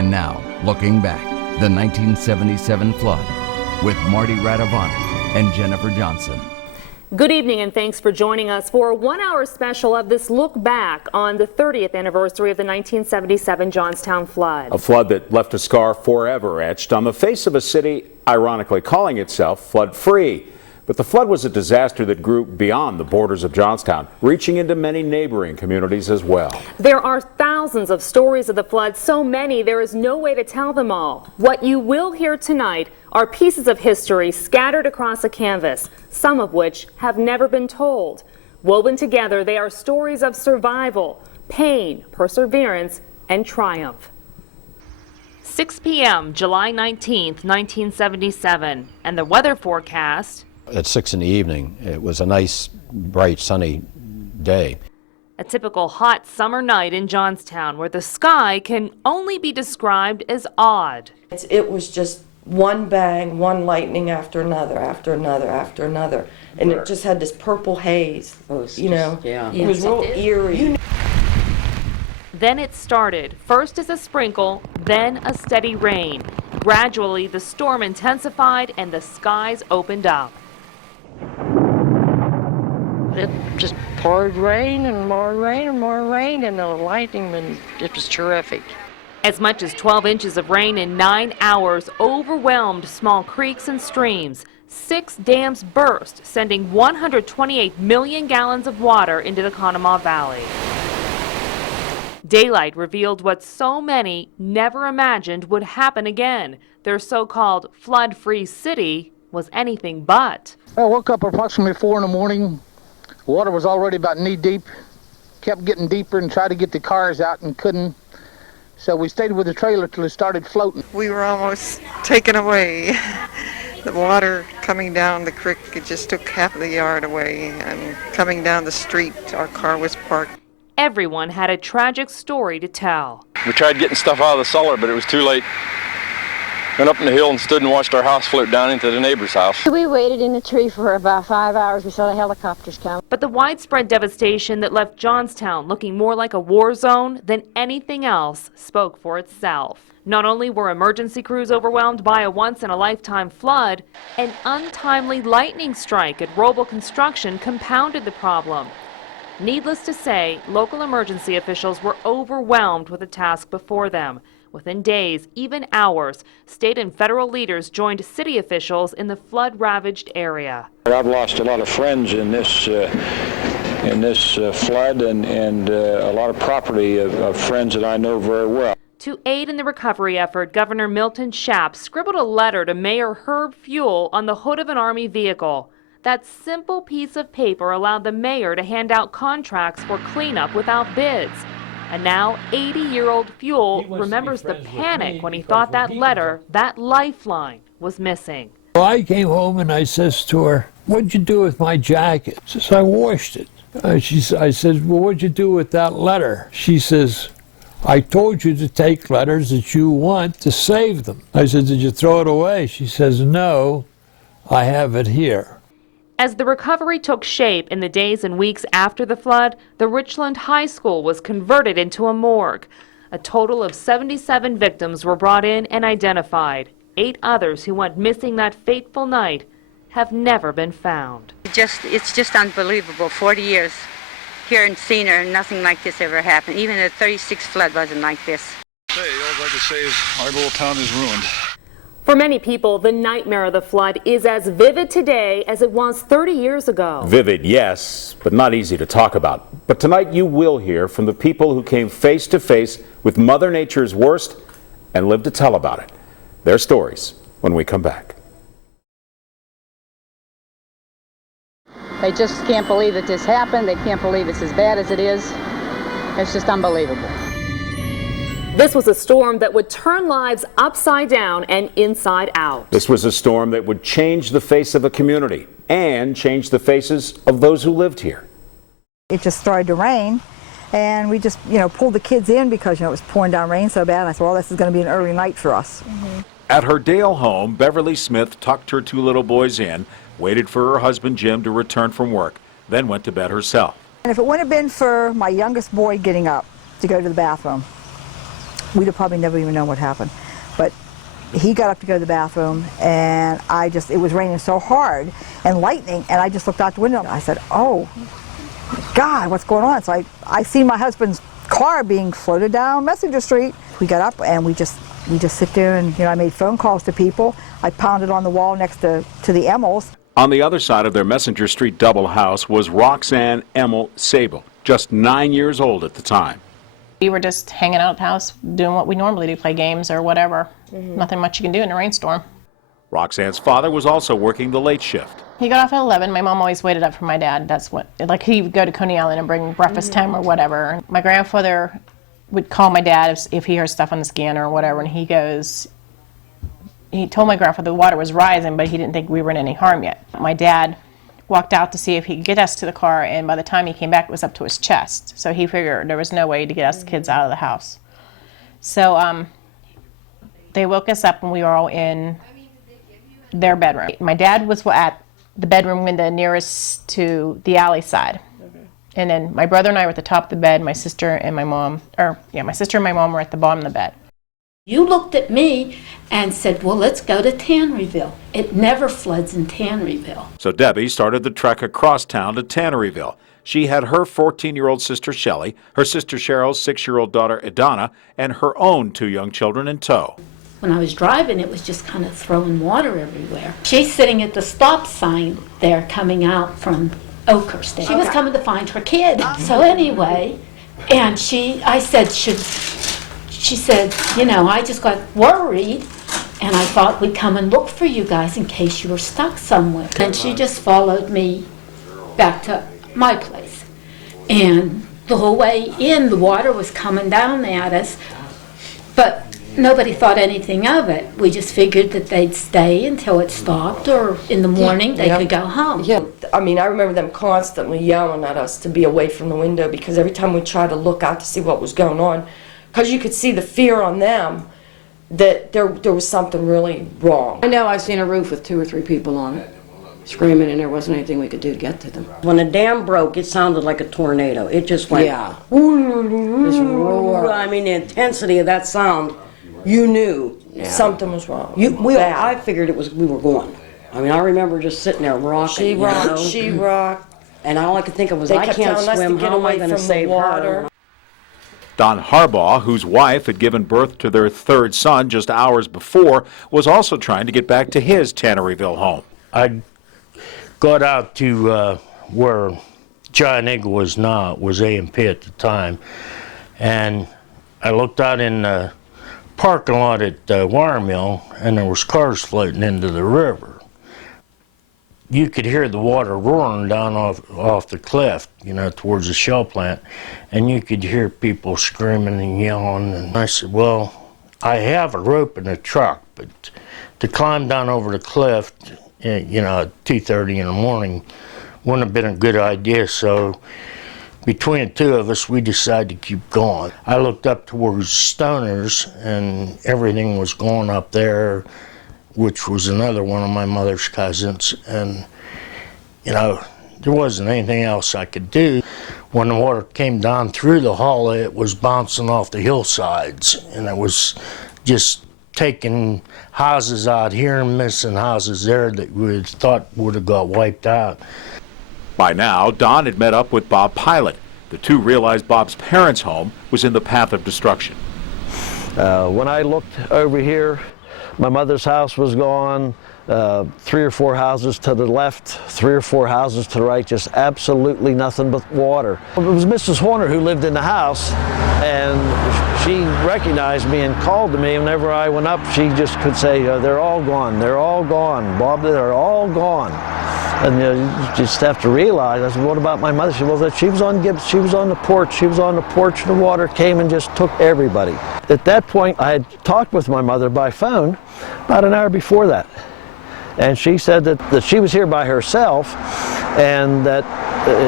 And now, looking back, the 1977 flood with Marty Radovanic and Jennifer Johnson. Good evening and thanks for joining us for a 1-hour special of this look back on the 30th anniversary of the 1977 Johnstown flood. A flood that left a scar forever etched on the face of a city, ironically calling itself flood-free. But the flood was a disaster that grew beyond the borders of Johnstown, reaching into many neighboring communities as well. There are thousands of stories of the flood, so many there is no way to tell them all. What you will hear tonight are pieces of history scattered across a canvas, some of which have never been told. Woven together, they are stories of survival, pain, perseverance, and triumph. 6 p.m., July 19th, 1977, and the weather forecast. At 6 in the evening, it was a nice, bright, sunny day. A typical hot summer night in Johnstown, where the sky can only be described as odd. It was just one bang, one lightning after another, after another, after another. And it just had this purple haze, you know. Yeah. It was real eerie. Then it started, first as a sprinkle, then a steady rain. Gradually, the storm intensified and the skies opened up. It just poured rain and more rain and more rain, and the lightning, and it was terrific. As much as 12 inches of rain in 9 hours overwhelmed small creeks and streams. 6 dams burst, sending 128 million gallons of water into the Conemaugh Valley. Daylight revealed what so many never imagined would happen again. Their so-called flood-free city was anything but. I woke up approximately 4 in the morning. Water was already about knee deep. Kept getting deeper and tried to get the cars out and couldn't. So we stayed with the trailer till it started floating. We were almost taken away. The water coming down the creek, it just took half of the yard away, and coming down the street, our car was parked. Everyone had a tragic story to tell. We tried getting stuff out of the cellar, but it was too late. Went up in the hill and stood and watched our house float down into the neighbor's house. We waited in the tree for about 5 hours. We saw the helicopters come. But the widespread devastation that left Johnstown looking more like a war zone than anything else spoke for itself. Not only were emergency crews overwhelmed by a once-in-a-lifetime flood, an untimely lightning strike at Roble Construction compounded the problem. Needless to say, local emergency officials were overwhelmed with the task before them. Within days, even hours, state and federal leaders joined city officials in the flood-ravaged area. I've lost a lot of friends in this flood and a lot of property of friends that I know very well. To aid in the recovery effort, Governor Milton Schaap scribbled a letter to Mayor Herb Fuel on the hood of an Army vehicle. That simple piece of paper allowed the mayor to hand out contracts for cleanup without bids. And now 80-year-old Fuel remembers the panic when he thought that letter, that lifeline, was missing. Well, I came home and I says to her, "What'd you do with my jacket?" She says, "I washed it." I said, "Well, what'd you do with that letter?" She says, "I told you to take letters that you want to save them." I said, "Did you throw it away?" She says, "No, I have it here." As the recovery took shape in the days and weeks after the flood, the Richland High School was converted into a morgue. A total of 77 victims were brought in and identified. 8 others who went missing that fateful night have never been found. It's just unbelievable. 40 years here in Cena, and nothing like this ever happened. Even the 36 flood wasn't like this. All I'd like to say is our little town is ruined. For many people, the nightmare of the flood is as vivid today as it was 30 years ago. Vivid, yes, but not easy to talk about. But tonight you will hear from the people who came face to face with Mother Nature's worst and lived to tell about it. Their stories when we come back. They just can't believe that this happened. They can't believe it's as bad as it is. It's just unbelievable. This was a storm that would turn lives upside down and inside out. This was a storm that would change the face of a community and change the faces of those who lived here. It just started to rain, and we just, pulled the kids in because, it was pouring down rain so bad. And I said, well, this is going to be an early night for us. At her Dale home, Beverly Smith tucked her 2 little boys in, waited for her husband Jim to return from work, then went to bed herself. And if it wouldn't have been for my youngest boy getting up to go to the bathroom, we'd have probably never even known what happened. But he got up to go to the bathroom, and it was raining so hard and lightning, and I just looked out the window. I said, oh, God, what's going on? So I see my husband's car being floated down Messenger Street. We got up, and we just sit there, and I made phone calls to people. I pounded on the wall next to the Emmels. On the other side of their Messenger Street double house was Roxanne Emmel Sable, just 9 years old at the time. We were just hanging out at the house, doing what we normally do, play games or whatever. Nothing much you can do in a rainstorm. Roxanne's father was also working the late shift. He got off at 11. My mom always waited up for my dad. That's what, like, he would go to Coney Island and bring breakfast time or whatever. My grandfather would call my dad if he heard stuff on the scanner or whatever, and he told my grandfather the water was rising, but he didn't think we were in any harm yet. My dad walked out to see if he could get us to the car, and by the time he came back, it was up to his chest. So he figured there was no way to get us kids out of the house. So they woke us up, and we were all in their bedroom. My dad was at the bedroom window nearest to the alley side. And then my brother and I were at the top of the bed. My sister and my mom, my sister and my mom were at the bottom of the bed. You looked at me and said, well, let's go to Tanneryville. It never floods in Tanneryville. So Debbie started the trek across town to Tanneryville. She had her 14-year-old sister Shelley, her sister Cheryl's 6-year-old daughter Idana, and her own 2 young children in tow. When I was driving, it was just kind of throwing water everywhere. She's sitting at the stop sign there coming out from Oakhurst. She was coming to find her kid. So anyway, and I said, she said, I just got worried, and I thought we'd come and look for you guys in case you were stuck somewhere. And she just followed me back to my place. And the whole way in, the water was coming down at us, but nobody thought anything of it. We just figured that they'd stay until it stopped, or in the morning they could go home. Yeah, I mean, I remember them constantly yelling at us to be away from the window, because every time we tried to look out to see what was going on, because you could see the fear on them that there was something really wrong. I know I've seen a roof with 2 or 3 people on it, screaming, and there wasn't anything we could do to get to them. When the dam broke, it sounded like a tornado. It just went, this roar. I mean, the intensity of that sound, you knew something was wrong. I figured we were going. I mean, I remember just sitting there rocking. She rocked. And all I could think of was, I can't swim, how am I going to save her? Don Harbaugh, whose wife had given birth to their 3rd son just hours before, was also trying to get back to his Tanneryville home. I got out to where John Eagle was now, was A&P at the time, and I looked out in the parking lot at Wire Mill, and there was cars floating into the river. You could hear the water roaring down off the cliff, towards the shell plant, and you could hear people screaming and yelling. And I said, well, I have a rope in the truck, but to climb down over the cliff, at 2:30 in the morning wouldn't have been a good idea. So between the 2 of us, we decided to keep going. I looked up towards Stoners, and everything was going up there, which was another one of my mother's cousins, and there wasn't anything else I could do. When the water came down through the hollow, it was bouncing off the hillsides, and it was just taking houses out here and missing houses there that we had thought would have got wiped out. By now, Don had met up with Bob Pilot. The 2 realized Bob's parents' home was in the path of destruction. When I looked over here, my mother's house was gone, 3 or 4 houses to the left, 3 or 4 houses to the right, just absolutely nothing but water. It was Mrs. Horner who lived in the house, and she recognized me and called to me. Whenever I went up, she just could say, they're all gone, they're all gone, Bob, they're all gone. And you just have to realize, I said, what about my mother? She said, well, she was on Gibbs, she was on the porch, and the water came and just took everybody. At that point, I had talked with my mother by phone about an hour before that. And she said that she was here by herself, and that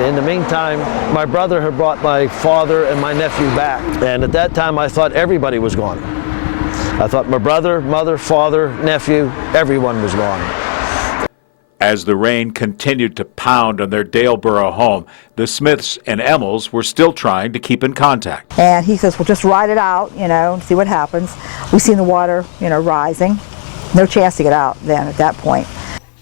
in the meantime, my brother had brought my father and my nephew back. And at that time, I thought everybody was gone. I thought my brother, mother, father, nephew, everyone was gone. As the rain continued to pound on their Daleboro home, the Smiths and Emmels were still trying to keep in contact. And he says, well, just ride it out, and see what happens. We seen the water, rising. No chance to get out then at that point.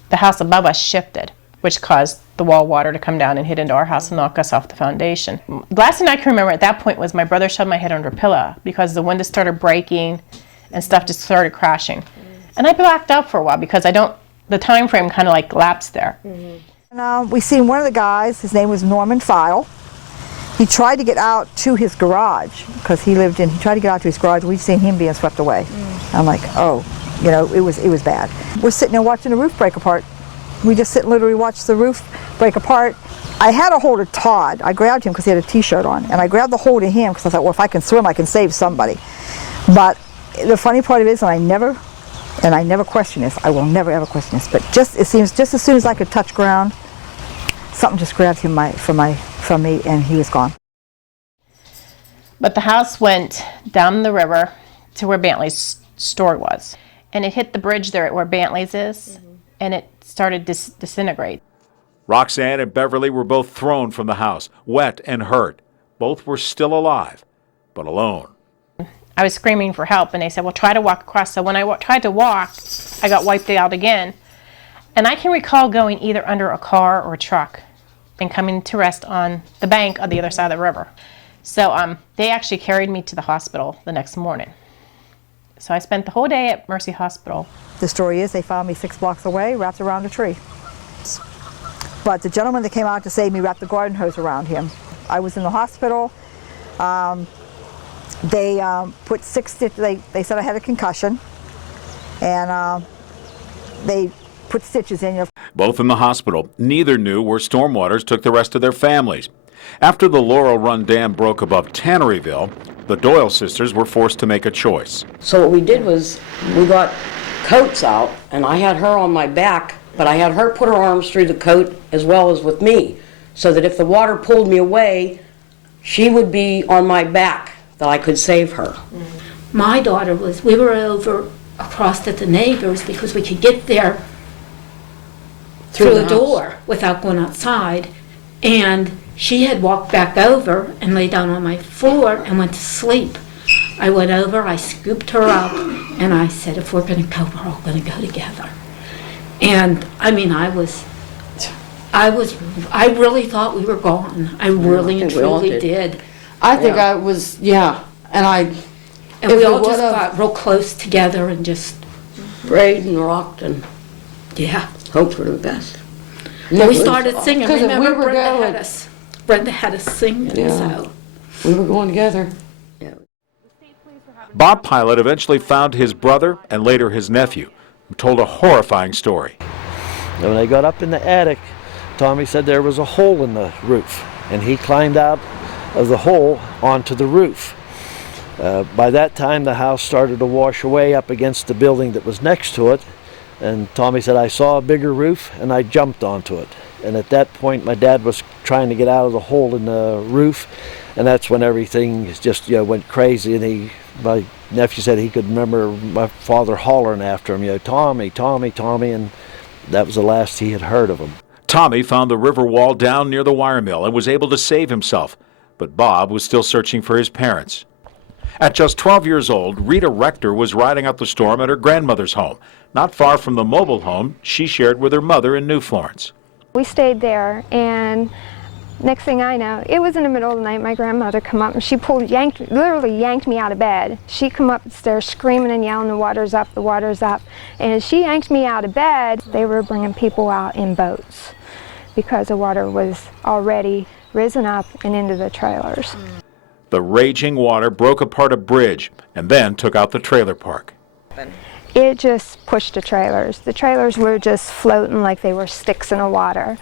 The house above us shifted, which caused the wall water to come down and hit into our house and knock us off the foundation. The last thing I can remember at that point was my brother shoved my head under a pillow because the windows started breaking and stuff just started crashing. And I blacked out for a while because the time frame kind of like lapsed there. And, we seen one of the guys, his name was Norman File. He tried to get out to his garage because he tried to get out to his garage. We'd seen him being swept away. I'm like, oh, it was bad. We're sitting there watching the roof break apart. We just sit and literally watch the roof break apart. I had a hold of Todd. I grabbed him because he had a t-shirt on, and I grabbed the hold of him because I thought, well, if I can swim, I can save somebody. But the funny part of it is, and I never question this, I will never ever question this, but it seems just as soon as I could touch ground, something just grabbed him from me, and he was gone. But the house went down the river to where Bentley's store was, and it hit the bridge there at where Bentley's is, and it started to disintegrate. Roxanne and Beverly were both thrown from the house, wet and hurt. Both were still alive, but alone. I was screaming for help, and they said, well, try to walk across. So when I tried to walk, I got wiped out again. And I can recall going either under a car or a truck and coming to rest on the bank on the other side of the river. So they actually carried me to the hospital the next morning. So I spent the whole day at Mercy Hospital. The story is they found me 6 blocks away, wrapped around a tree. But the gentleman that came out to save me wrapped the garden hose around him. I was in the hospital. They put 6 stitches. They said I had a concussion, and they put stitches in. Both in the hospital. Neither knew where stormwaters took the rest of their families. After the Laurel Run Dam broke above Tanneryville, the Doyle sisters were forced to make a choice. So what we did was we got coats out, and I had her on my back, but I had her put her arms through the coat as well as with me, so that if the water pulled me away, she would be on my back, that I could save her. My daughter we were over across at the neighbors because we could get there through the door without going outside, and she had walked back over and lay down on my floor and went to sleep. I went over, I scooped her up, and I said, if we're going to go, we're all going to go together. And I mean, I really thought we were gone. I really and truly did. I think I was, and we all just got real close together and just prayed and rocked and hoped for the best. Well, we started singing. Remember, Brenda had us singing. So we were going together. Bob Pilot eventually found his brother and later his nephew, who told a horrifying story. When they got up in the attic, Tommy said there was a hole in the roof, and he climbed out of the hole onto the roof. By that time, the house started to wash away up against the building that was next to it, and Tommy said, I saw a bigger roof, and I jumped onto it. And at that point, my dad was trying to get out of the hole in the roof, and that's when everything just went crazy. And my nephew said he could remember my father hollering after him, Tommy, Tommy, Tommy, and that was the last he had heard of him. Tommy found the river wall down near the wire mill and was able to save himself, but Bob was still searching for his parents. At just 12 years old, Rita Rector was riding out the storm at her grandmother's home, not far from the mobile home she shared with her mother in New Florence. We stayed there, and next thing I know, it was in the middle of the night, my grandmother come up and she literally yanked me out of bed. She come up the stairs screaming and yelling, the water's up, and she yanked me out of bed. They were bringing people out in boats because the water was already risen up and into the trailers. The raging water broke apart a bridge and then took out the trailer park. It just pushed the trailers. The trailers were just floating like they were sticks in the water.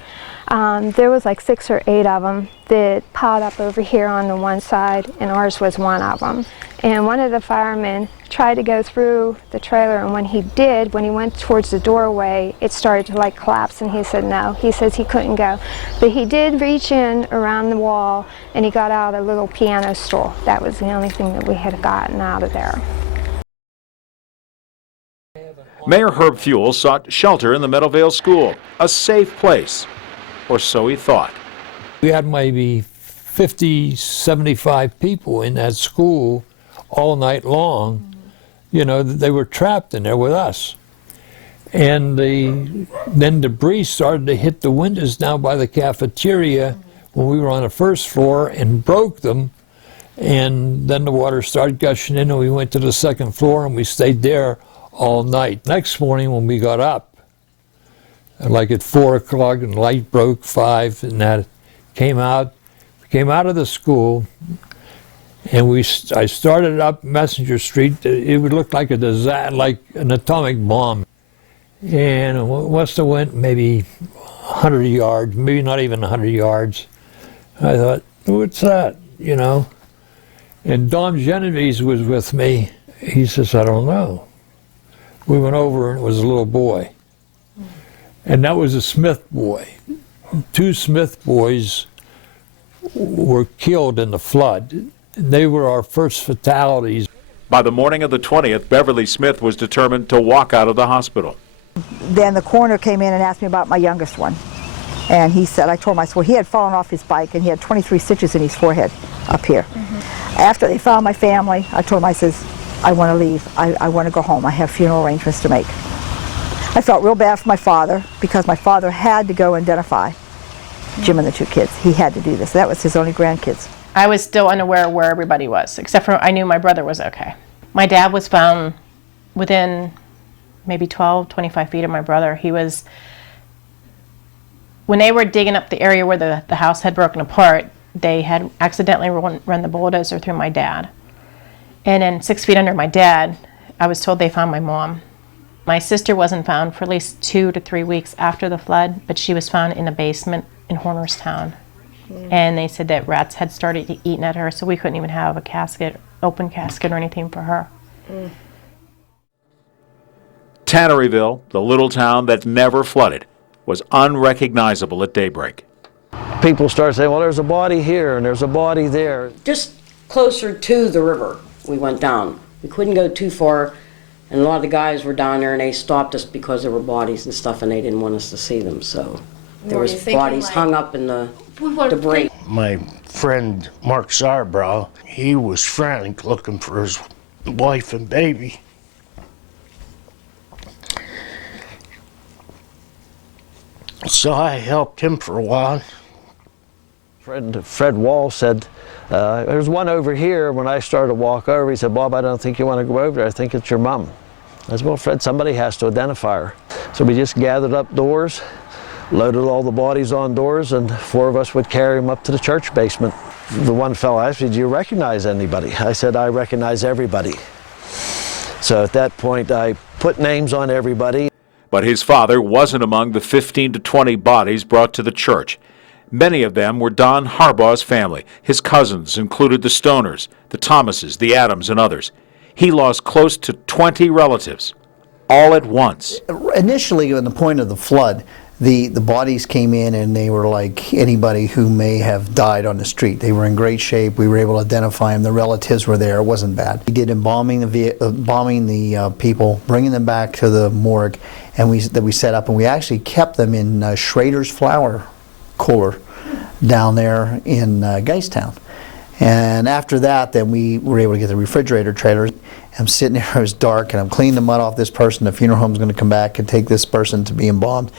There was like 6 or 8 of them that piled up over here on the one side, and ours was one of them. And one of the firemen tried to go through the trailer, and when he did, when he went towards the doorway, it started to like collapse, and he said no. He says he couldn't go. But he did reach in around the wall, and he got out a little piano stool. That was the only thing that we had gotten out of there. Mayor Herb Fuel sought shelter in the Meadowvale School, a safe place, or so he thought. We had maybe 50, 75 people in that school all night long. You know, they were trapped in there with us. And then debris started to hit the windows down by the cafeteria when we were on the first floor and broke them. And then the water started gushing in, and we went to the second floor and we stayed there all night. Next morning when we got up, like at 4 o'clock, and the light broke 5, and that came out of the school, and I started up Messenger Street. It would look like a disaster, like an atomic bomb. And it must have went maybe 100 yards, maybe not even 100 yards. I thought, what's that, you know? And Dom Genovese was with me. He says, I don't know. We went over, and it was a little boy. And that was a Smith boy. 2 Smith boys were killed in the flood. They were our first fatalities. By the morning of the 20th, Beverly Smith was determined to walk out of the hospital. Then the coroner came in and asked me about my youngest one. And he said, I told him, I said, well, he had fallen off his bike and he had 23 stitches in his forehead up here. After they found my family, I told him, I says, I want to leave. I want to go home. I have funeral arrangements to make. I felt real bad for my father because my father had to go identify Jim and the 2 kids. He had to do this. That was his only grandkids. I was still unaware of where everybody was, except for I knew my brother was okay. My dad was found within maybe 12, 25 feet of my brother. He was, when they were digging up the area where the house had broken apart, they had accidentally run the bulldozer through my dad. And then 6 feet under my dad, I was told they found my mom. My sister wasn't found for at least 2 to 3 weeks after the flood, but she was found in a basement in Hornerstown. And they said that rats had started eating at her, so we couldn't even have a casket, open casket or anything for her. Tanneryville, the little town that never flooded, was unrecognizable at daybreak. People start saying, well, there's a body here and there's a body there. Just closer to the river we went down. We couldn't go too far, and a lot of the guys were down there and they stopped us because there were bodies and stuff and they didn't want us to see them, so there was bodies hung up in the debris. My friend Mark Zarbrow, he was frantic looking for his wife and baby. So I helped him for a while. Fred Wall said, there's one over here. When I started to walk over, he said, Bob, I don't think you want to go over there. I think it's your mom. I said, well, Fred, somebody has to identify her. So we just gathered up doors, loaded all the bodies on doors, and 4 of us would carry them up to the church basement. The one fellow asked me, do you recognize anybody? I said, I recognize everybody. So at that point, I put names on everybody. But his father wasn't among the 15 to 20 bodies brought to the church. Many of them were Don Harbaugh's family. His cousins included the Stoners, the Thomases, the Adams, and others. He lost close to 20 relatives, all at once. Initially, on the point of the flood, the bodies came in and they were like anybody who may have died on the street. They were in great shape. We were able to identify them. The relatives were there. It wasn't bad. We did embalming the people, bringing them back to the morgue, and we set up, and we actually kept them in Schrader's flour cooler down there in Johnstown. And after that, then we were able to get the refrigerator trailers. I'm sitting there, it was dark, and I'm cleaning the mud off this person. The funeral home's going to come back and take this person to be embalmed.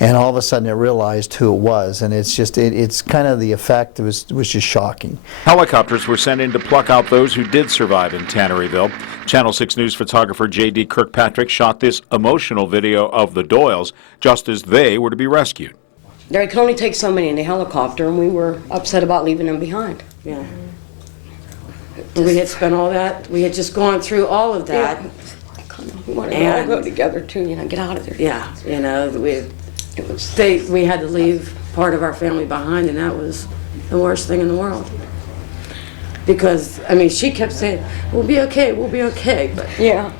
And all of a sudden, I realized who it was. And it's just, it's kind of the effect, it was just shocking. Helicopters were sent in to pluck out those who did survive in Tanneryville. Channel 6 News photographer J.D. Kirkpatrick shot this emotional video of the Doyles just as they were to be rescued. They could only take so many in the helicopter, and we were upset about leaving them behind. Yeah. We had spent all that, we had just gone through all of that. Yeah. We wanted to all go together too, you know, get out of there. Yeah, you know, we had to leave part of our family behind, and that was the worst thing in the world. Because, I mean, she kept saying, we'll be okay, but yeah.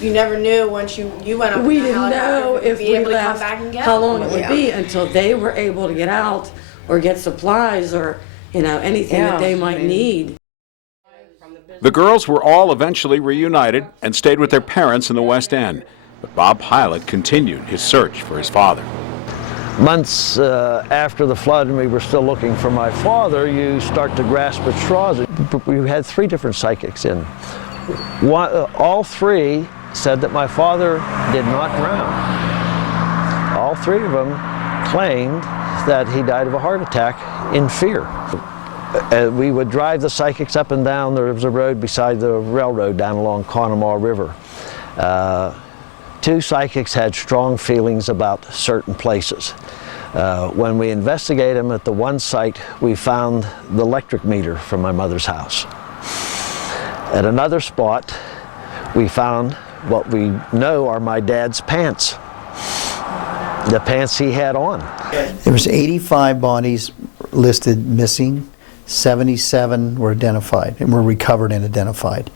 You never knew once you went up. We didn't know if we left how long it would be until they were able to get out or get supplies or, you know, anything that they might need. The girls were all eventually reunited and stayed with their parents in the West End. But Bob Pilot continued his search for his father. Months after the flood and we were still looking for my father, you start to grasp at straws. We had 3 different psychics in. All 3 said that my father did not drown. All 3 of them claimed that he died of a heart attack in fear. We would drive the psychics up and down. There was a road beside the railroad down along Conemaugh River. 2 psychics had strong feelings about certain places. When we investigated them at the one site, we found the electric meter from my mother's house. At another spot, we found what we know are my dad's pants, the pants he had on. There was 85 bodies listed missing, 77 were identified and were recovered and identified.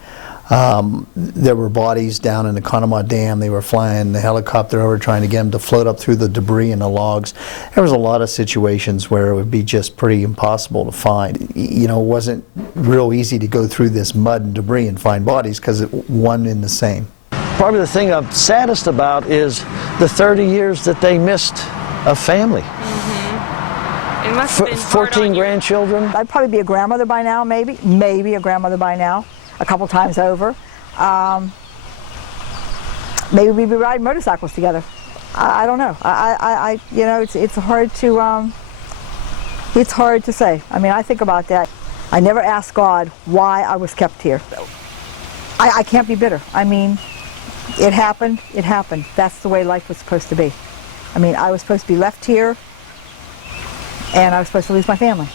There were bodies down in the Conemaugh Dam. They were flying the helicopter over trying to get them to float up through the debris and the logs. There was a lot of situations where it would be just pretty impossible to find. You know, it wasn't real easy to go through this mud and debris and find bodies because it one in the same. Probably the thing I'm saddest about is the 30 years that they missed of family. Mm-hmm. It must have been 14 grandchildren. I'd probably be a grandmother by now, maybe a grandmother by now. A couple times over. Maybe we'd be riding motorcycles together. I don't know. You know, it's hard to say. I mean, I think about that. I never asked God why I was kept here. I can't be bitter. I mean, it happened. It happened. That's the way life was supposed to be. I mean, I was supposed to be left here, and I was supposed to lose my family.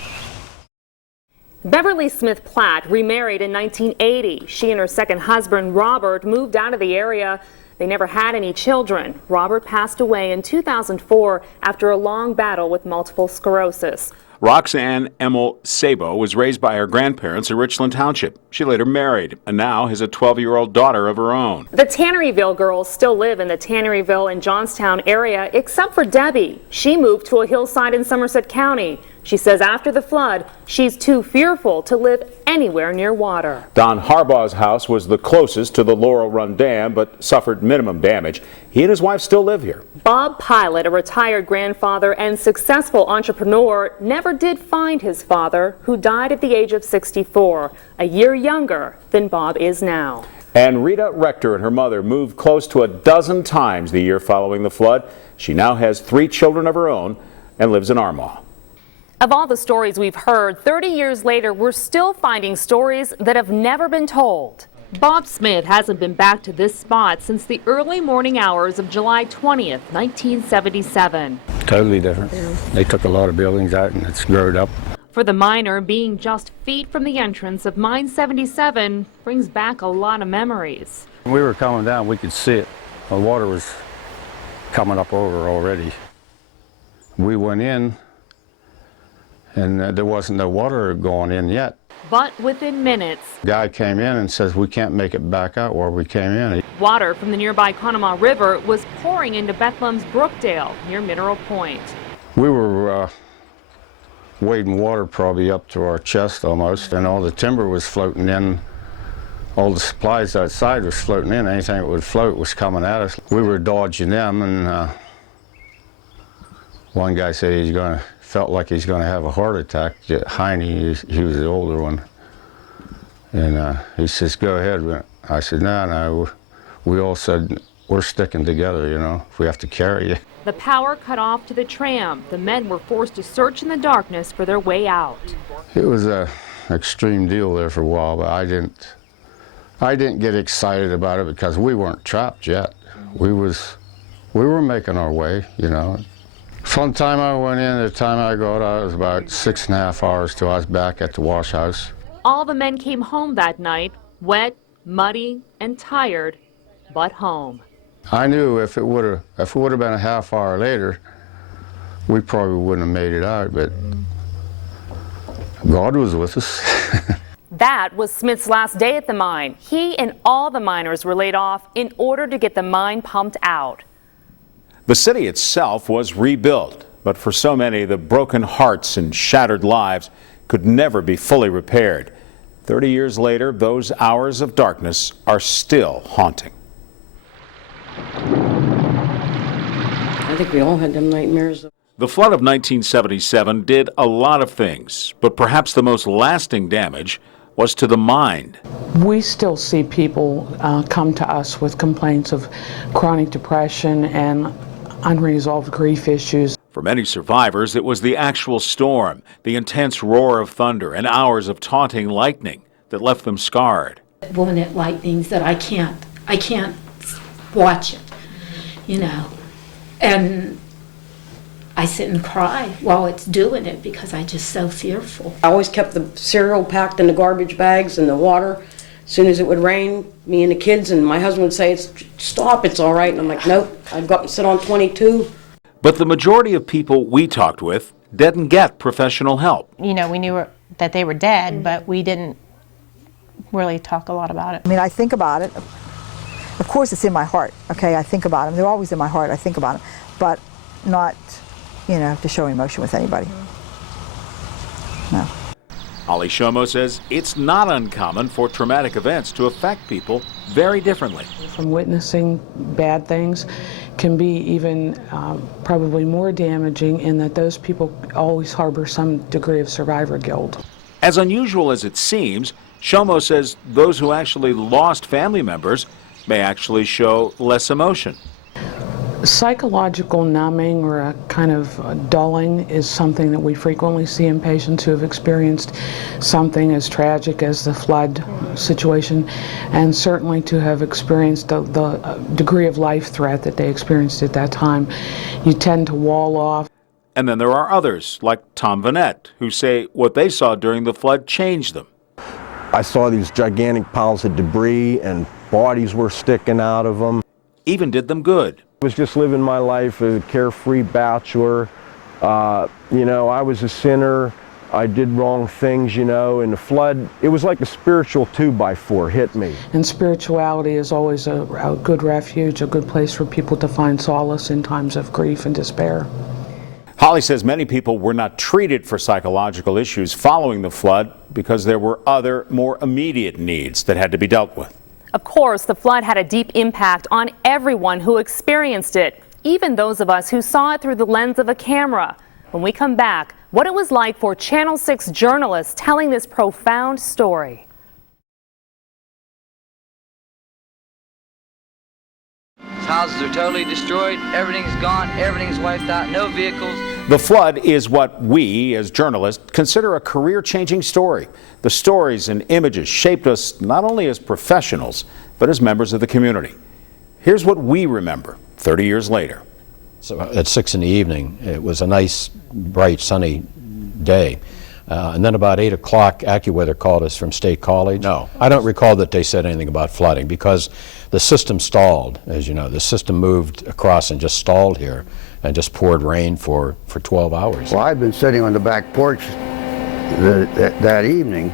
Beverly Smith Platt remarried in 1980. She and her second husband, Robert, moved out of the area. They never had any children. Robert passed away in 2004 after a long battle with multiple sclerosis. Roxanne Emil Sabo was raised by her grandparents in Richland Township. She later married and now has a 12-year-old daughter of her own. The Tanneryville girls still live in the Tanneryville and Johnstown area, except for Debbie. She moved to a hillside in Somerset County. She says after the flood, she's too fearful to live anywhere near water. Don Harbaugh's house was the closest to the Laurel Run Dam, but suffered minimum damage. He and his wife still live here. Bob Pilot, a retired grandfather and successful entrepreneur, never did find his father, who died at the age of 64, a year younger than Bob is now. And Rita Rector and her mother moved close to a dozen times the year following the flood. She now has 3 children of her own and lives in Armagh. Of all the stories we've heard, 30 years later, we're still finding stories that have never been told. Bob Smith hasn't been back to this spot since the early morning hours of July 20th, 1977. Totally different. They took a lot of buildings out and it's grown up. For the miner, being just feet from the entrance of Mine 77 brings back a lot of memories. When we were coming down, we could see it. The water was coming up over already. We went in and there wasn't no water going in yet. But within minutes, The guy came in and says we can't make it back out where we came in. water from the nearby Conemaugh River was pouring into Bethlehem's Brookdale near Mineral Point. We were wading water probably up to our chest almost, and all the timber was floating in. All the supplies outside was floating in. Anything that would float was coming at us. We were dodging them, and one guy said felt like he's going to have a heart attack. Heine, he was the older one, and he says, "Go ahead." I said, "No." We all said, "We're sticking together, you know, if we have to carry you." The power cut off to the tram. The men were forced to search in the darkness for their way out. It was an extreme deal there for a while, but I didn't get excited about it because we weren't trapped yet. We were making our way, you know. From the time I went in to the time I got out, it was about 6.5 hours till I was back at the wash house. All the men came home that night, wet, muddy, and tired, but home. I knew if it would have been a half hour later, we probably wouldn't have made it out, but God was with us. That was Smith's last day at the mine. He and all the miners were laid off in order to get the mine pumped out. The city itself was rebuilt, but for so many, the broken hearts and shattered lives could never be fully repaired. 30 years later, those hours of darkness are still haunting. I think we all had them nightmares. The flood of 1977 did a lot of things, but perhaps the most lasting damage was to the mind. We still see people come to us with complaints of chronic depression and unresolved grief issues. For many survivors, it was the actual storm, the intense roar of thunder, and hours of taunting lightning that left them scarred. When it lightnings that I can't watch it, you know, and I sit and cry while it's doing it because I'm just so fearful. I always kept the cereal packed in the garbage bags and the water. As soon as it would rain, me and the kids and my husband would say, "Stop, it's all right." And I'm like, "Nope." I'd go up and sit on 22. But the majority of people we talked with didn't get professional help. You know, we knew that they were dead, but we didn't really talk a lot about it. I mean, I think about it. Of course, it's in my heart, okay? I think about them. They're always in my heart. I think about them. But not, you know, to show emotion with anybody. No. Holly Shomo says it's not uncommon for traumatic events to affect people very differently. From witnessing bad things can be even probably more damaging in that those people always harbor some degree of survivor guilt. As unusual as it seems, Shomo says those who actually lost family members may actually show less emotion. Psychological numbing or a kind of dulling is something that we frequently see in patients who have experienced something as tragic as the flood situation, and certainly to have experienced the degree of life threat that they experienced at that time. You tend to wall off. And then there are others, like Tom Vanette, who say what they saw during the flood changed them. I saw these gigantic piles of debris and bodies were sticking out of them. Even did them good. I was just living my life as a carefree bachelor. You know, I was a sinner. I did wrong things, you know, and the flood, it was like a spiritual 2x4 hit me. And spirituality is always a good refuge, a good place for people to find solace in times of grief and despair. Holly says many people were not treated for psychological issues following the flood because there were other, more immediate needs that had to be dealt with. Of course, the flood had a deep impact on everyone who experienced it, even those of us who saw it through the lens of a camera. When we come back, what it was like for Channel 6 journalists telling this profound story. Houses are totally destroyed, everything's gone, everything's wiped out, no vehicles. The flood is what we, as journalists, consider a career-changing story. The stories and images shaped us not only as professionals, but as members of the community. Here's what we remember 30 years later. So at 6 in the evening, it was a nice, bright, sunny day. And then about 8 o'clock, AccuWeather called us from State College. No, I don't recall that they said anything about flooding because the system stalled, as you know. The system moved across and just stalled here and just poured rain for 12 hours. Well, I'd been sitting on the back porch that evening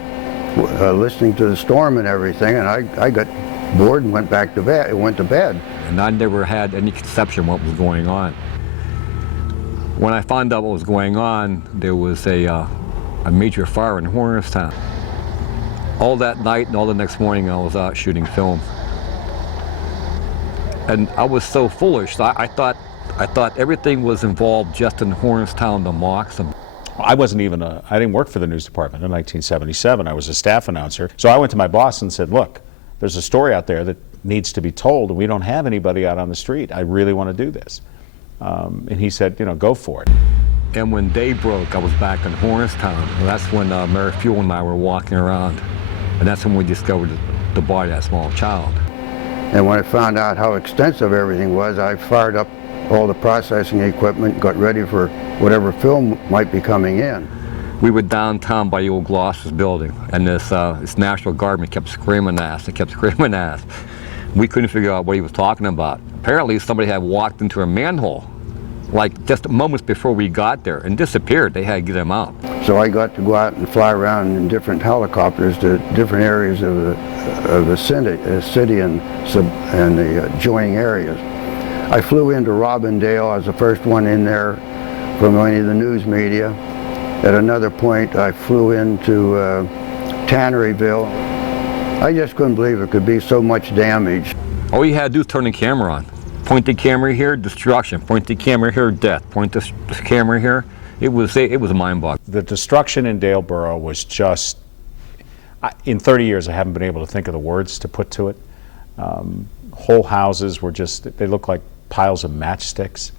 listening to the storm and everything, and I got bored and went to bed. And I never had any conception what was going on. When I found out what was going on, there was a major fire in Johnstown. All that night and all the next morning I was out shooting film. And I was so foolish. I thought everything was involved just in Johnstown to mock them. I didn't work for the news department in 1977. I was a staff announcer. So I went to my boss and said, look, there's a story out there that needs to be told and we don't have anybody out on the street. I really want to do this. And he said, you know, go for it. And when day broke, I was back in Johnstown. And that's when Mary Fuel and I were walking around. And that's when we discovered the body of that small child. And when I found out how extensive everything was, I fired up all the processing equipment, got ready for whatever film might be coming in. We were downtown by the old Gloucester's building, and this National Guardman kept screaming at us. It kept screaming at us. We couldn't figure out what he was talking about. Apparently somebody had walked into a manhole, like just moments before we got there, and disappeared. They had to get him out. So I got to go out and fly around in different helicopters to different areas of the city and the adjoining areas. I flew into Robindale. I was the first one in there from any of the news media. At another point, I flew into Tanneryville. I just couldn't believe it could be so much damage. All you had to do was turn the camera on. Point the camera here, destruction. Point the camera here, death. Point the camera here. It was mind-boggling. The destruction in Daleboro was just, in 30 years I haven't been able to think of the words to put to it. Whole houses were just, they looked like piles of matchsticks.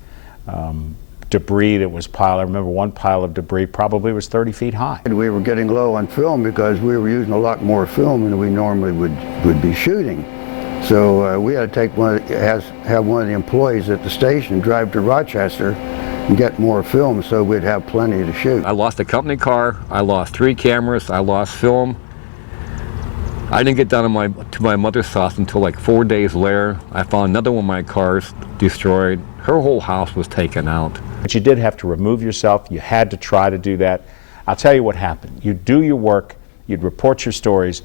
Debris that was piled, I remember one pile of debris probably was 30 feet high. We were getting low on film because we were using a lot more film than we normally would be shooting. So we had to take have one of the employees at the station drive to Rochester and get more film so we'd have plenty to shoot. I lost a company car, I lost 3 cameras, I lost film. I didn't get down to my mother's house until like 4 days later. I found another one of my cars destroyed. Her whole house was taken out. But you did have to remove yourself. You had to try to do that. I'll tell you what happened. You'd do your work, you'd report your stories,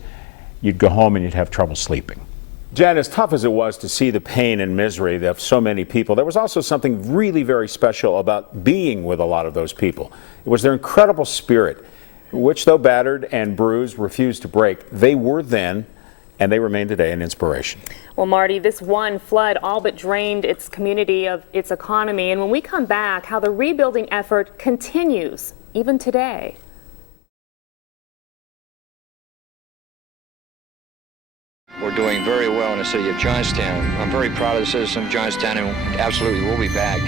you'd go home and you'd have trouble sleeping. Jen, as tough as it was to see the pain and misery of so many people, there was also something really very special about being with a lot of those people. It was their incredible spirit, which, though battered and bruised, refused to break. They were then, and they remain today, an inspiration. Well, Marty, this one flood all but drained its community of its economy. And when we come back, how the rebuilding effort continues even today. We're doing very well in the city of Johnstown. I'm very proud of the citizens of Johnstown, and absolutely we'll be back.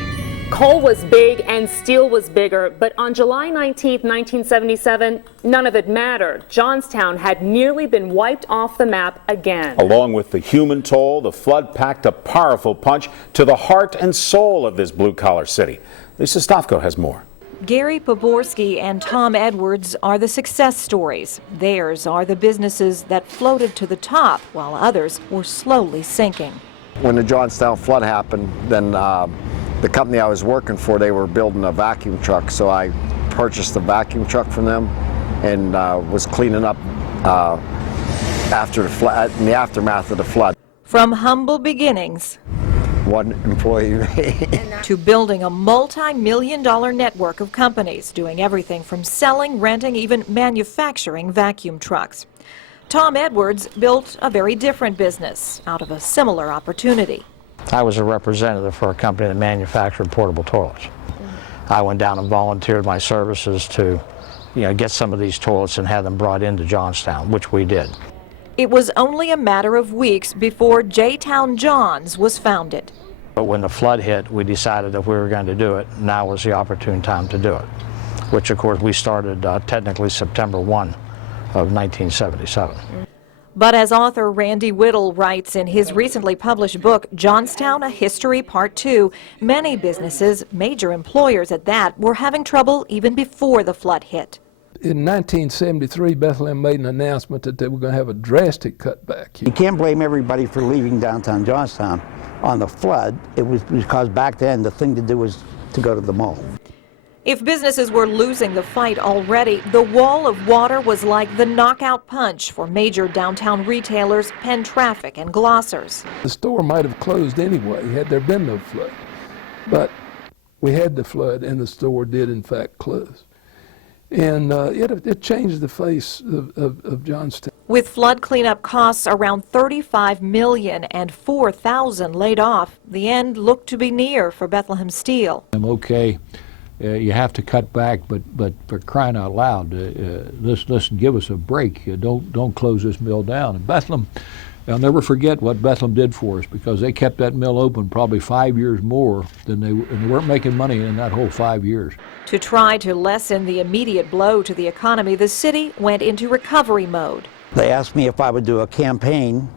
Coal was big and steel was bigger, but on July 19, 1977, none of it mattered. Johnstown had nearly been wiped off the map again. Along with the human toll, the flood packed a powerful punch to the heart and soul of this blue-collar city. Lisa Stofko has more. Gary Poborski and Tom Edwards are the success stories. Theirs are the businesses that floated to the top while others were slowly sinking. When the Johnstown flood happened, then the company I was working for, they were building a vacuum truck, so I purchased a vacuum truck from them and was cleaning up after the flood, in the aftermath of the flood. From humble beginnings, one employee to building a multi-million-dollar network of companies doing everything from selling, renting, even manufacturing vacuum trucks. Tom Edwards built a very different business out of a similar opportunity. I was a representative for a company that manufactured portable toilets. I went down and volunteered my services to, get some of these toilets and have them brought into Johnstown, which we did. It was only a matter of weeks before J-Town John's was founded. But when the flood hit, we decided if we were going to do it, now was the opportune time to do it, which of course we started technically September 1 of 1977. But as author Randy Whittle writes in his recently published book, Johnstown, A History Part 2, many businesses, major employers at that, were having trouble even before the flood hit. In 1973, Bethlehem made an announcement that they were going to have a drastic cutback. You can't blame everybody for leaving downtown Johnstown on the flood. It was because back then the thing to do was to go to the mall. If businesses were losing the fight already, the wall of water was like the knockout punch for major downtown retailers, Penn Traffic and Glossers. The store might have closed anyway had there been no flood. But we had the flood and the store did in fact close. And it changed the face of Johnstown. With flood cleanup costs around $35 million and 4,000 laid off, the end looked to be near for Bethlehem Steel. I'm okay. You have to cut back, but for crying out loud, listen, give us a break. Don't close this mill down. And Bethlehem, I'll never forget what Bethlehem did for us, because they kept that mill open probably 5 years more than and they weren't making money in that whole 5 years. To try to lessen the immediate blow to the economy, the city went into recovery mode. They asked me if I would do a campaign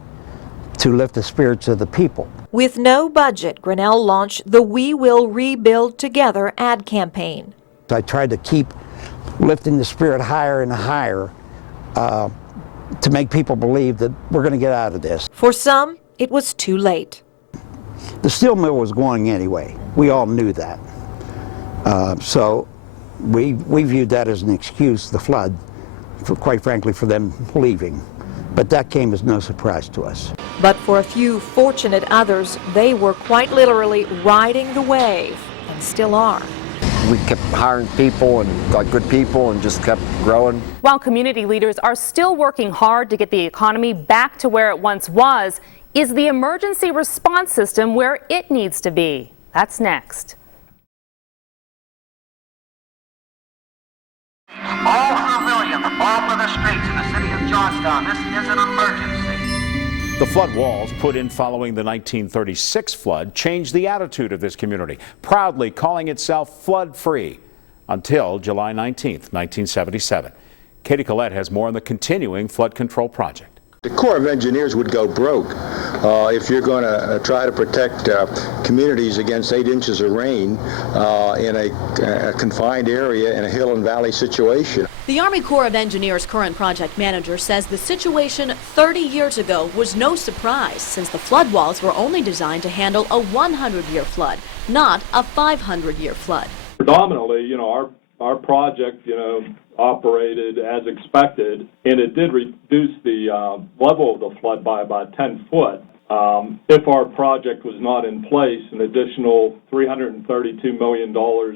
to lift the spirits of the people. With no budget, Grinnell launched the We Will Rebuild Together ad campaign. I tried to keep lifting the spirit higher and higher to make people believe that we're going to get out of this. For some, it was too late. The steel mill was going anyway. We all knew that. So we viewed that as an excuse, the flood, quite frankly, for them leaving. But that came as no surprise to us. But for a few fortunate others, they were quite literally riding the wave, and still are. we kept hiring people and got good people and just kept growing. While community leaders are still working hard to get the economy back to where it once was, is the emergency response system where it needs to be? That's next. All civilians off of the streets in the city of Johnstown. This is an emergency. The flood walls put in following the 1936 flood changed the attitude of this community, proudly calling itself flood-free until July 19th, 1977. Katie Collette has more on the continuing flood control project. The Corps of Engineers would go broke if you're going to try to protect communities against 8 inches of rain in a confined area in a hill and valley situation. The Army Corps of Engineers' current project manager says the situation 30 years ago was no surprise, since the flood walls were only designed to handle a 100-year flood, not a 500-year flood. Predominantly, our project, operated as expected, and it did reduce the level of the flood by about 10 foot. If our project was not in place, an additional $332 million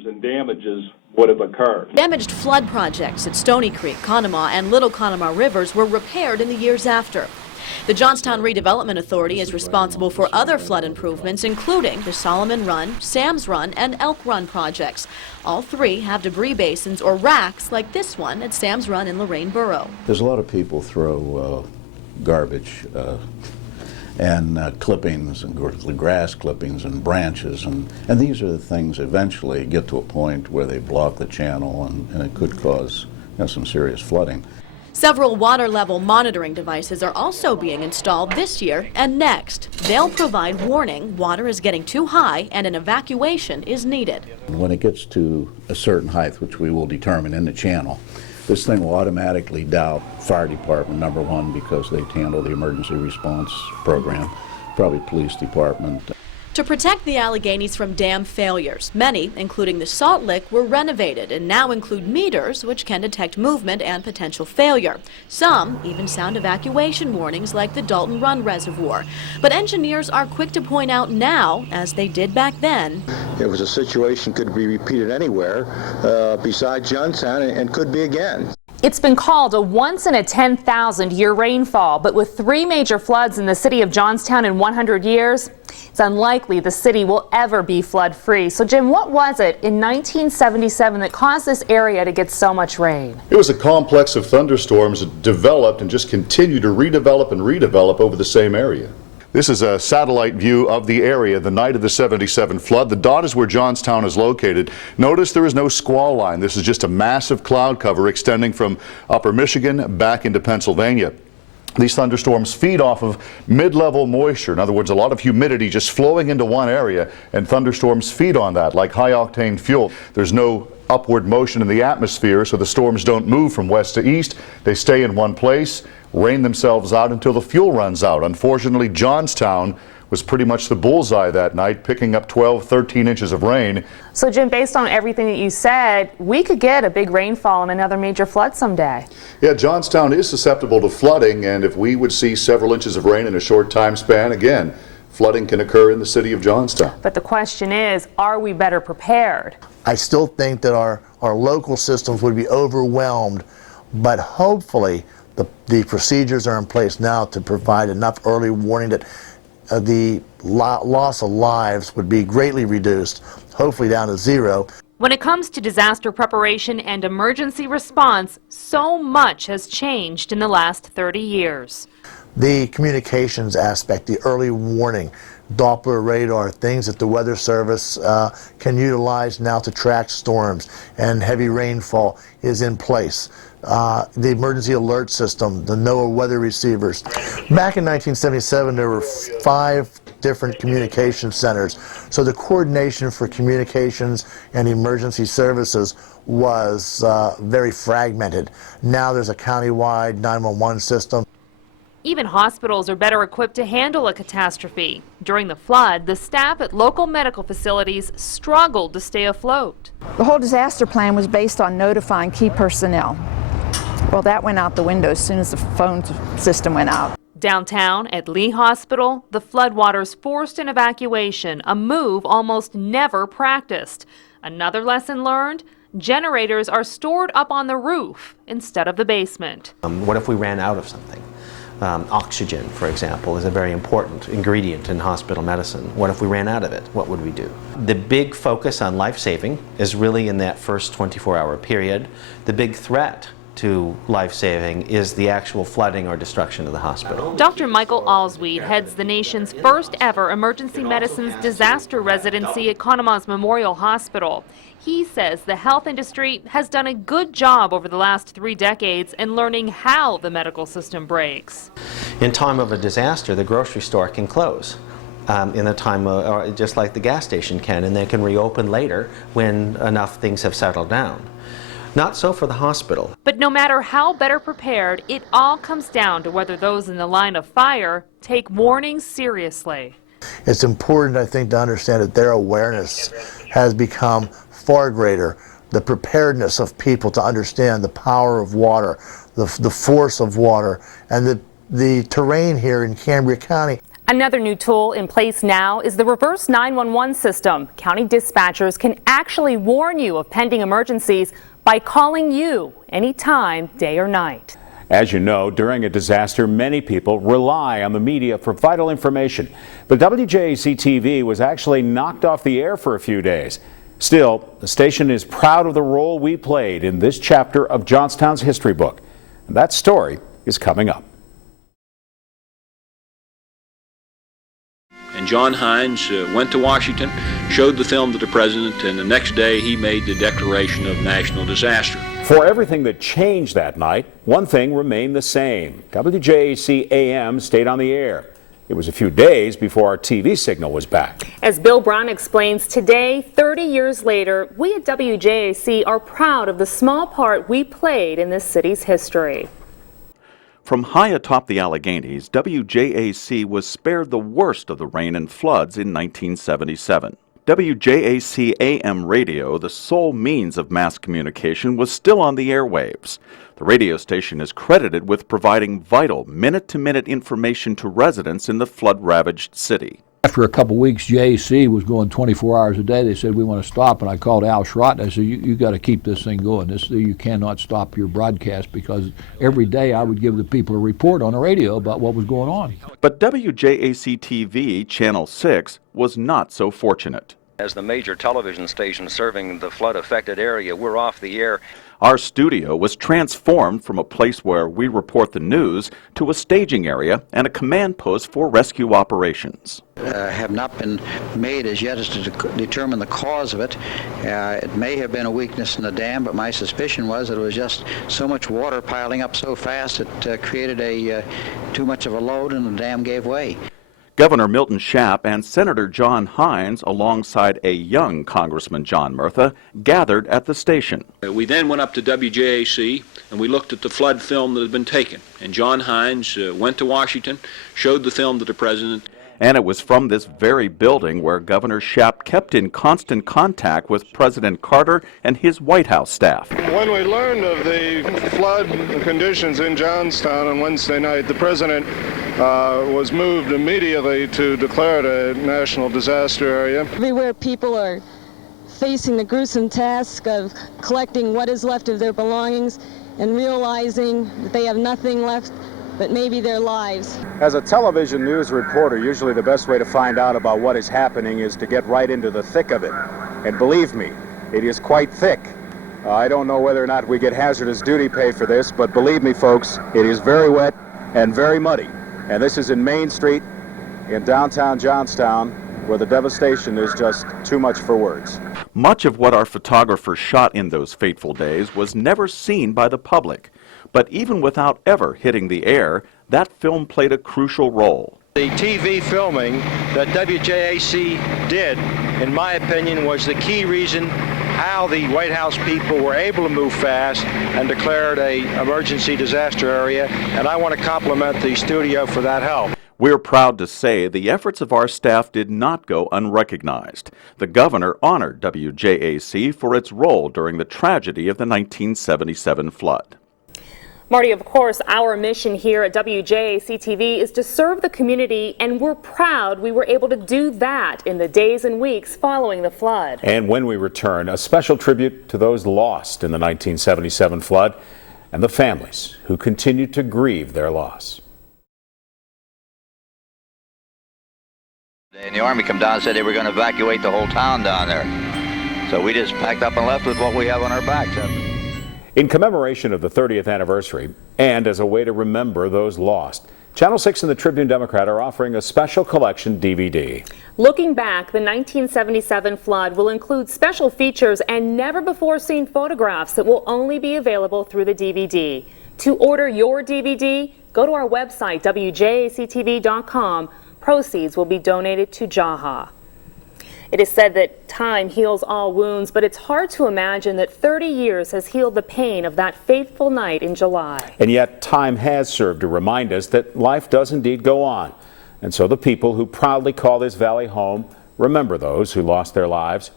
in damages would have occurred. Damaged flood projects at Stony Creek, Conemaugh, and Little Conemaugh rivers were repaired in the years after. The Johnstown Redevelopment Authority is responsible for other flood improvements, including the Solomon Run, Sam's Run, and Elk Run projects. All three have debris basins or racks like this one at Sam's Run in Lorain Borough. There's a lot of people throw garbage and clippings and grass clippings and branches, and these are the things eventually get to a point where they block the channel, and it could cause some serious flooding. Several water level monitoring devices are also being installed this year and next. They'll provide warning water is getting too high and an evacuation is needed. When it gets to a certain height, which we will determine in the channel, this thing will automatically dial fire department number 1 because they handle the emergency response program, probably police department. To protect the Alleghenies from dam failures, many, including the Salt Lick, were renovated and now include meters which can detect movement and potential failure. Some even sound evacuation warnings like the Dalton Run Reservoir. But engineers are quick to point out now, as they did back then, It was a situation could be repeated anywhere besides Johnstown and could be again. It's been called a once in a 10,000 year rainfall, but with 3 major floods in the city of Johnstown in 100 years, it's unlikely the city will ever be flood free. So Jim, what was it in 1977 that caused this area to get so much rain? It was a complex of thunderstorms that developed and just continued to redevelop and redevelop over the same area. This is a satellite view of the area the night of the 77 flood. The dot is where Johnstown is located. Notice there is no squall line. This is just a massive cloud cover extending from upper Michigan back into Pennsylvania. These thunderstorms feed off of mid-level moisture. In other words, a lot of humidity just flowing into one area, and thunderstorms feed on that like high-octane fuel. There's no upward motion in the atmosphere, so the storms don't move from west to east. They stay in one place, rain themselves out until the fuel runs out. Unfortunately, Johnstown was pretty much the bullseye that night, picking up 12, 13 inches of rain. So Jim, based on everything that you said, we could get a big rainfall and another major flood someday. Yeah, Johnstown is susceptible to flooding, and if we would see several inches of rain in a short time span, again, flooding can occur in the city of Johnstown. But the question is, are we better prepared? I still think that our local systems would be overwhelmed, but hopefully the procedures are in place now to provide enough early warning that the loss of lives would be greatly reduced, hopefully down to 0. When it comes to disaster preparation and emergency response, so much has changed in the last 30 years. The communications aspect, the early warning, Doppler radar, things that the Weather Service can utilize now to track storms and heavy rainfall is in place. The emergency alert system, the NOAA weather receivers. Back in 1977, there were 5 different communication centers. So the coordination for communications and emergency services was very fragmented. Now there's a countywide 911 system. Even hospitals are better equipped to handle a catastrophe. During the flood, the staff at local medical facilities struggled to stay afloat. The whole disaster plan was based on notifying key personnel. Well, that went out the window as soon as the phone system went out. Downtown at Lee Hospital, the floodwaters forced an evacuation, a move almost never practiced. Another lesson learned, generators are stored up on the roof instead of the basement. What if we ran out of something? Oxygen, for example, is a very important ingredient in hospital medicine. What if we ran out of it? What would we do? The big focus on life-saving is really in that first 24-hour period. The big threat to life-saving is the actual flooding or destruction of the hospital. Dr. Michael Alsweed heads the nation's first ever emergency medicine's disaster residency at Conemaugh Memorial Hospital. He says the health industry has done a good job over the last 3 decades in learning how the medical system breaks. In time of a disaster, the grocery store can close. In the time, or just like the gas station can, and they can reopen later when enough things have settled down. Not so for the hospital. But no matter how better prepared, it all comes down to whether those in the line of fire take warnings seriously. It's important, I think, to understand that their awareness has become far greater. The preparedness of people to understand the power of water, the force of water, and the terrain here in Cambria County. Another new tool in place now is the reverse 911 system. County dispatchers can actually warn you of pending emergencies by calling you anytime, day or night. As you know, during a disaster, many people rely on the media for vital information. But WJAC-TV was actually knocked off the air for a few days. Still, the station is proud of the role we played in this chapter of Johnstown's history book. And that story is coming up. And John Hines went to Washington, showed the film to the president, and the next day he made the declaration of national disaster. For everything that changed that night, one thing remained the same. WJAC AM stayed on the air. It was a few days before our TV signal was back. As Bill Brown explains, today, 30 years later, we at WJAC are proud of the small part we played in this city's history. From high atop the Alleghenies, WJAC was spared the worst of the rain and floods in 1977. WJAC AM radio, the sole means of mass communication, was still on the airwaves. The radio station is credited with providing vital minute-to-minute information to residents in the flood-ravaged city. After a couple of weeks, JAC was going 24 hours a day. They said, we want to stop, and I called Al Schrott, and I said, you got to keep this thing going. You cannot stop your broadcast, because every day I would give the people a report on the radio about what was going on. But WJAC-TV, Channel 6, was not so fortunate. As the major television station serving the flood-affected area, we're off the air. Our studio was transformed from a place where we report the news to a staging area and a command post for rescue operations. Have not been made as yet as to determine the cause of it. It may have been a weakness in the dam, but my suspicion was that it was just so much water piling up so fast it created too much of a load and the dam gave way. Governor Milton Schaap and Senator John Hines, alongside a young Congressman John Murtha, gathered at the station. We then went up to WJAC and we looked at the flood film that had been taken. And John Hines went to Washington, showed the film to the president. And it was from this very building where Governor Schaap kept in constant contact with President Carter and his White House staff. When we learned of the flood conditions in Johnstown on Wednesday night, the president was moved immediately to declare it a national disaster area. Everywhere people are facing the gruesome task of collecting what is left of their belongings and realizing that they have nothing left but maybe their lives. As a television news reporter, usually the best way to find out about what is happening is to get right into the thick of it. And believe me, it is quite thick. I don't know whether or not we get hazardous duty pay for this, but believe me, folks, it is very wet and very muddy. And this is in Main Street in downtown Johnstown, where the devastation is just too much for words. Much of what our photographer shot in those fateful days was never seen by the public. But even without ever hitting the air, that film played a crucial role. The TV filming that WJAC did, in my opinion, was the key reason how the White House people were able to move fast and declared an emergency disaster area, and I want to compliment the studio for that help. We're proud to say the efforts of our staff did not go unrecognized. The governor honored WJAC for its role during the tragedy of the 1977 flood. Marty, of course, our mission here at WJAC-TV is to serve the community, and we're proud we were able to do that in the days and weeks following the flood. And when we return, a special tribute to those lost in the 1977 flood and the families who continue to grieve their loss. And the Army come down and said they were going to evacuate the whole town down there. So we just packed up and left with what we have on our backs. In commemoration of the 30th anniversary and as a way to remember those lost, Channel 6 and the Tribune-Democrat are offering a special collection DVD. Looking back, the 1977 flood will include special features and never-before-seen photographs that will only be available through the DVD. To order your DVD, go to our website, WJAC-TV.com. Proceeds will be donated to JAHA. It is said that time heals all wounds, but it's hard to imagine that 30 years has healed the pain of that fateful night in July. And yet time has served to remind us that life does indeed go on. And so the people who proudly call this valley home remember those who lost their lives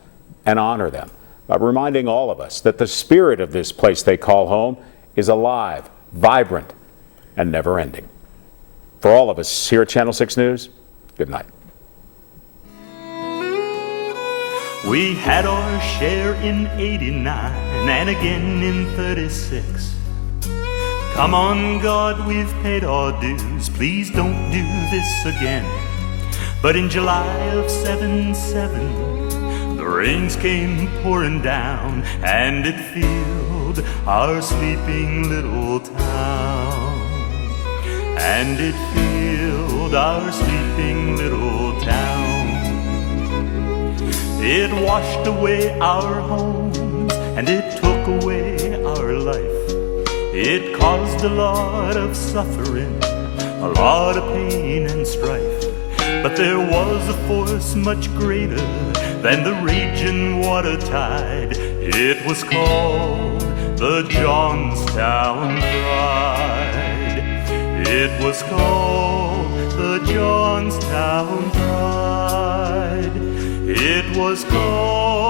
and honor them by reminding all of us that the spirit of this place they call home is alive, vibrant, and never ending. For all of us here at Channel 6 News, good night. We had our share in 89 and again in 36. Come on, God, we've paid our dues. Please don't do this again. But in July of 77, the rains came pouring down and it filled our sleeping little town. And it filled our sleeping little town. It washed away our homes and it took away our life. It caused a lot of suffering, a lot of pain and strife. But there was a force much greater than the raging water tide. It was called the Johnstown Pride. It was called the Johnstown Pride. It was called